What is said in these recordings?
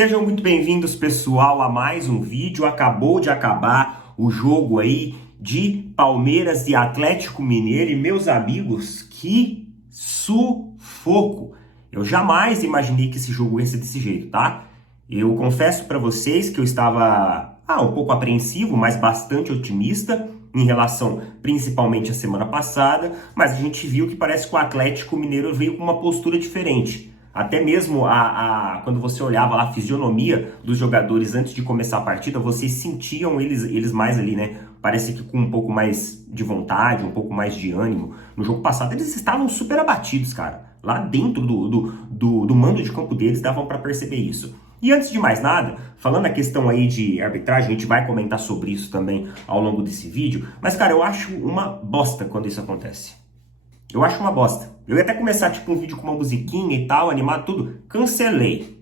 Sejam muito bem-vindos, pessoal, a mais um vídeo. Acabou de acabar o jogo aí de Palmeiras e Atlético Mineiro. E, meus amigos, que sufoco! Eu jamais imaginei que esse jogo ia ser desse jeito, tá? Eu confesso para vocês que eu estava um pouco apreensivo, mas bastante otimista em relação principalmente à semana passada, mas a gente viu que parece que o Atlético Mineiro veio com uma postura diferente. Até mesmo quando você olhava lá a fisionomia dos jogadores antes de começar a partida, vocês sentiam eles mais ali, né? Parece que com um pouco mais de vontade, um pouco mais de ânimo. No jogo passado eles estavam super abatidos, cara. Lá dentro do mando de campo deles davam para perceber isso. E antes de mais nada, falando a questão aí de arbitragem, a gente vai comentar sobre isso também ao longo desse vídeo, mas cara, eu acho uma bosta quando isso acontece. Eu acho uma bosta. Eu ia até começar tipo um vídeo com uma musiquinha e tal, animado, tudo. Cancelei.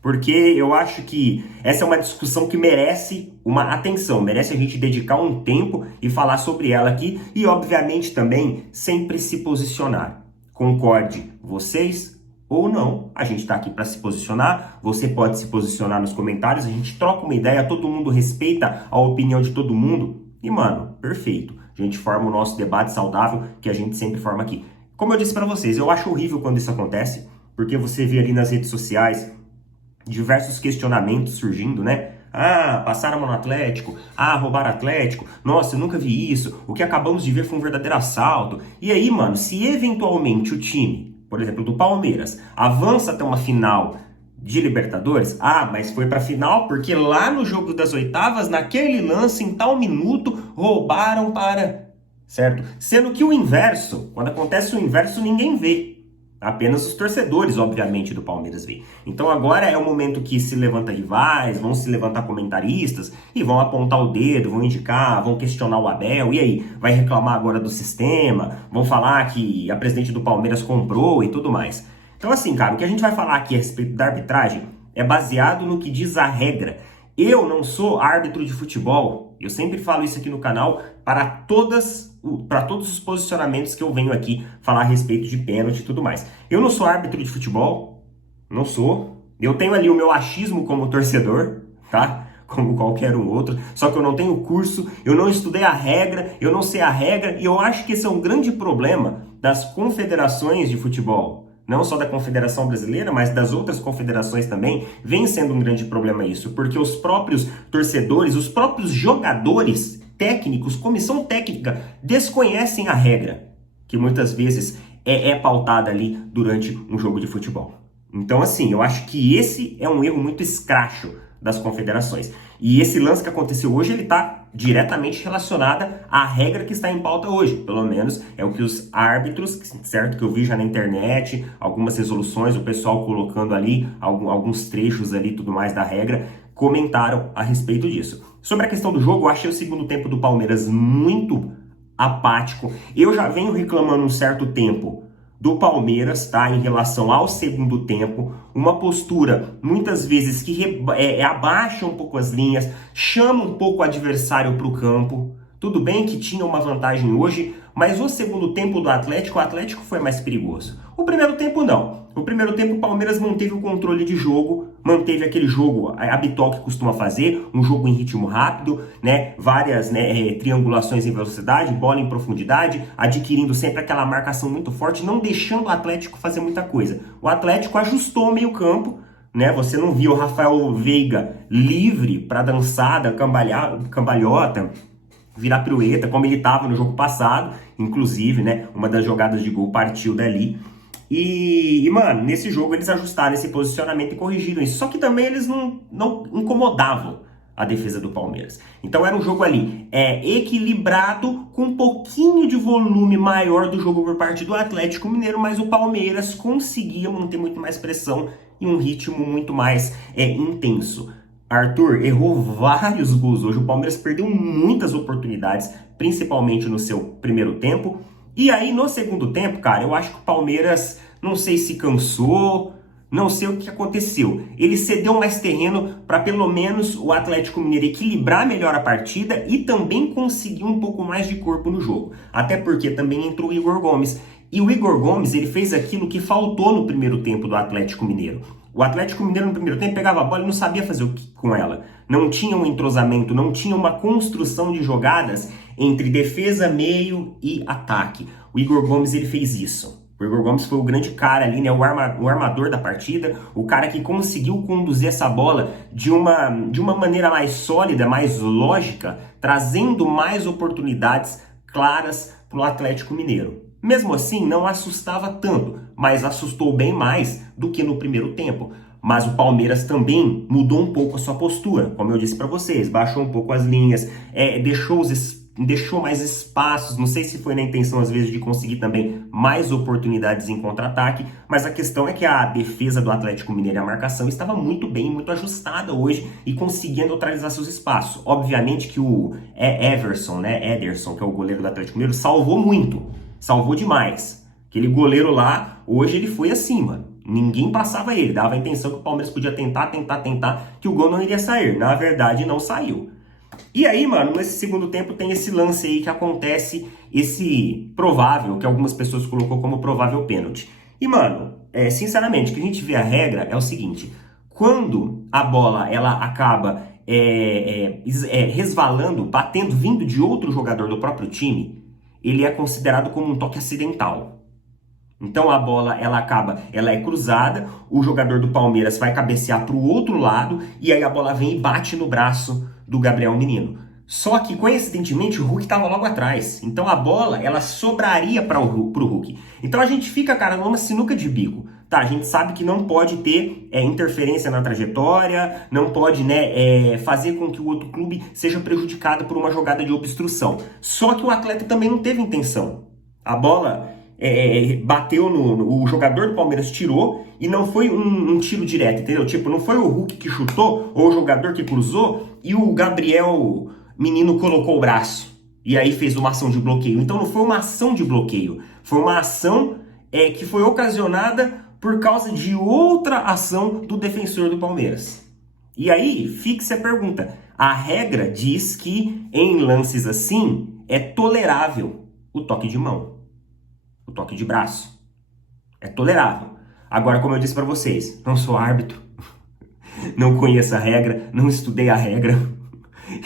Porque eu acho que essa é uma discussão que merece uma atenção, merece a gente dedicar um tempo e falar sobre ela aqui e, obviamente, também sempre se posicionar. Concorde vocês ou não, a gente tá aqui para se posicionar, você pode se posicionar nos comentários, a gente troca uma ideia, todo mundo respeita a opinião de todo mundo e, mano, perfeito. A gente forma o nosso debate saudável que a gente sempre forma aqui. Como eu disse para vocês, eu acho horrível quando isso acontece, porque você vê ali nas redes sociais diversos questionamentos surgindo, né? Ah, passaram a mão no Atlético. Ah, roubaram Atlético. Nossa, eu nunca vi isso. O que acabamos de ver foi um verdadeiro assalto. E aí, mano, se eventualmente o time, por exemplo, do Palmeiras, avança até uma final de Libertadores, mas foi pra final porque lá no jogo das oitavas, naquele lance, em tal minuto, roubaram para... Certo? Sendo que o inverso, quando acontece o inverso, ninguém vê. Apenas os torcedores, obviamente, do Palmeiras veem. Então agora é o momento que se levanta rivais, vão se levantar comentaristas e vão apontar o dedo, vão indicar, vão questionar o Abel. E aí, vai reclamar agora do sistema, vão falar que a presidente do Palmeiras comprou e tudo mais. Então assim, cara, o que a gente vai falar aqui a respeito da arbitragem é baseado no que diz a regra. Eu não sou árbitro de futebol, eu sempre falo isso aqui no canal para todos os posicionamentos que eu venho aqui falar a respeito de pênalti e tudo mais. Eu não sou árbitro de futebol, não sou. Eu tenho ali o meu achismo como torcedor, tá? Como qualquer um outro, só que eu não tenho curso, eu não estudei a regra, eu não sei a regra, e eu acho que esse é um grande problema das confederações de futebol. Não só da Confederação Brasileira, mas das outras confederações também, vem sendo um grande problema isso, porque os próprios torcedores, os próprios jogadores técnicos, comissão técnica, desconhecem a regra, que muitas vezes é pautada ali durante um jogo de futebol. Então, assim, eu acho que esse é um erro muito escracho das confederações. E esse lance que aconteceu hoje, ele está diretamente relacionado à regra que está em pauta hoje. Pelo menos é o que os árbitros, certo? Que eu vi já na internet, algumas resoluções, o pessoal colocando ali, alguns trechos ali, tudo mais da regra, comentaram a respeito disso. Sobre a questão do jogo, eu achei o segundo tempo do Palmeiras muito apático. Eu já venho reclamando um certo tempo do Palmeiras, tá? Em relação ao segundo tempo, uma postura muitas vezes que abaixa um pouco as linhas, chama um pouco o adversário para o campo. Tudo bem que tinha uma vantagem hoje, mas o segundo tempo do Atlético, o Atlético foi mais perigoso. O primeiro tempo não. No primeiro tempo o Palmeiras manteve o controle de jogo, manteve aquele jogo habitual que costuma fazer, um jogo em ritmo rápido, né? Várias triangulações em velocidade, bola em profundidade, adquirindo sempre aquela marcação muito forte, não deixando o Atlético fazer muita coisa. O Atlético ajustou o meio-campo, né? Você não viu o Rafael Veiga livre para dançar, cambalhota, virar pirueta, como ele estava no jogo passado, inclusive, né? Uma das jogadas de gol partiu dali. E, mano, nesse jogo eles ajustaram esse posicionamento e corrigiram isso. Só que também eles não incomodavam a defesa do Palmeiras. Então era um jogo ali equilibrado, com um pouquinho de volume maior do jogo por parte do Atlético Mineiro, mas o Palmeiras conseguia manter muito mais pressão e um ritmo muito mais intenso. Arthur errou vários gols hoje, o Palmeiras perdeu muitas oportunidades, principalmente no seu primeiro tempo. E aí no segundo tempo, cara, eu acho que o Palmeiras, não sei se cansou, não sei o que aconteceu. Ele cedeu mais terreno para pelo menos o Atlético Mineiro equilibrar melhor a partida e também conseguir um pouco mais de corpo no jogo. Até porque também entrou o Igor Gomes. E o Igor Gomes, ele fez aquilo que faltou no primeiro tempo do Atlético Mineiro. O Atlético Mineiro no primeiro tempo pegava a bola e não sabia fazer o que com ela. Não tinha um entrosamento, não tinha uma construção de jogadas entre defesa, meio e ataque. O Igor Gomes ele fez isso. O Igor Gomes foi o grande cara ali, né? O armador da partida, o cara que conseguiu conduzir essa bola de uma maneira mais sólida, mais lógica, trazendo mais oportunidades claras para o Atlético Mineiro. Mesmo assim, não assustava tanto, mas assustou bem mais do que no primeiro tempo. Mas o Palmeiras também mudou um pouco a sua postura, como eu disse para vocês, baixou um pouco as linhas, deixou mais espaços, não sei se foi na intenção às vezes de conseguir também mais oportunidades em contra-ataque, mas a questão é que a defesa do Atlético Mineiro e a marcação estava muito bem, muito ajustada hoje e conseguia neutralizar seus espaços. Obviamente que o Ederson, que é o goleiro do Atlético Mineiro, salvou muito, salvou demais. Aquele goleiro lá, hoje ele foi acima. Ninguém passava ele, dava a intenção que o Palmeiras podia tentar, que o gol não iria sair. Na verdade, não saiu. E aí, mano, nesse segundo tempo tem esse lance aí que acontece, esse provável, que algumas pessoas colocou como provável pênalti. E, mano, sinceramente, o que a gente vê a regra é o seguinte, quando a bola, ela acaba resvalando, batendo, vindo de outro jogador do próprio time, ele é considerado como um toque acidental. Então a bola, ela é cruzada, o jogador do Palmeiras vai cabecear para o outro lado e aí a bola vem e bate no braço do Gabriel Menino. Só que, coincidentemente, o Hulk estava logo atrás. Então a bola, ela sobraria para o Hulk. Então a gente fica, cara, numa sinuca de bico. Tá, a gente sabe que não pode ter interferência na trajetória, não pode, fazer com que o outro clube seja prejudicado por uma jogada de obstrução. Só que o atleta também não teve intenção. A bola bateu o jogador do Palmeiras tirou e não foi um tiro direto, entendeu? Tipo, não foi o Hulk que chutou ou o jogador que cruzou e o Gabriel Menino colocou o braço e aí fez uma ação de bloqueio. Então não foi uma ação de bloqueio, foi uma ação que foi ocasionada por causa de outra ação do defensor do Palmeiras. E aí, fixe a pergunta. A regra diz que em lances assim é tolerável o toque de mão. O toque de braço. É tolerável. Agora, como eu disse para vocês, não sou árbitro, não conheço a regra, não estudei a regra.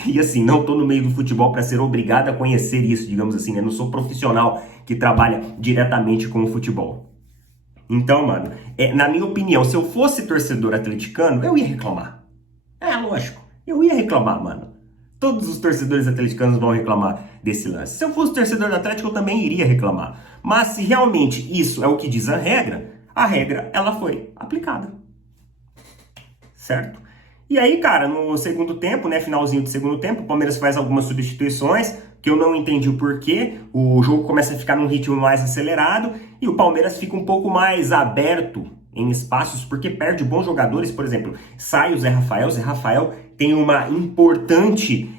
E assim, não estou no meio do futebol para ser obrigado a conhecer isso, digamos assim, né? Não sou profissional que trabalha diretamente com o futebol. Então, mano, na minha opinião, se eu fosse torcedor atleticano, eu ia reclamar. Lógico, eu ia reclamar, mano. Todos os torcedores atleticanos vão reclamar desse lance. Se eu fosse torcedor do Atlético, eu também iria reclamar. Mas se realmente isso é o que diz a regra, ela foi aplicada. Certo? E aí, cara, no segundo tempo, finalzinho do segundo tempo, o Palmeiras faz algumas substituições, que eu não entendi o porquê. O jogo começa a ficar num ritmo mais acelerado e o Palmeiras fica um pouco mais aberto em espaços, porque perde bons jogadores. Por exemplo, sai o Zé Rafael tem uma importante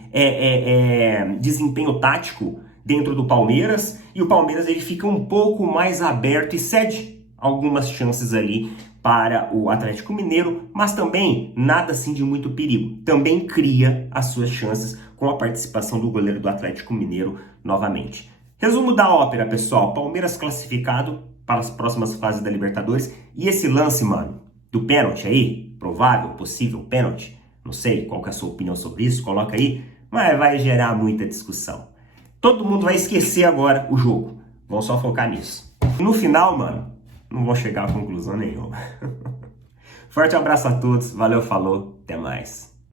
desempenho tático dentro do Palmeiras, e o Palmeiras ele fica um pouco mais aberto e cede algumas chances ali para o Atlético Mineiro, mas também nada assim de muito perigo. Também cria as suas chances com a participação do goleiro do Atlético Mineiro novamente. Resumo da ópera, pessoal. Palmeiras classificado para as próximas fases da Libertadores. E esse lance, mano, do pênalti aí, provável, possível pênalti, não sei qual que é a sua opinião sobre isso, coloca aí, mas vai gerar muita discussão. Todo mundo vai esquecer agora o jogo. Vão só focar nisso. No final, mano, não vou chegar a conclusão nenhuma. Forte abraço a todos, valeu, falou, até mais.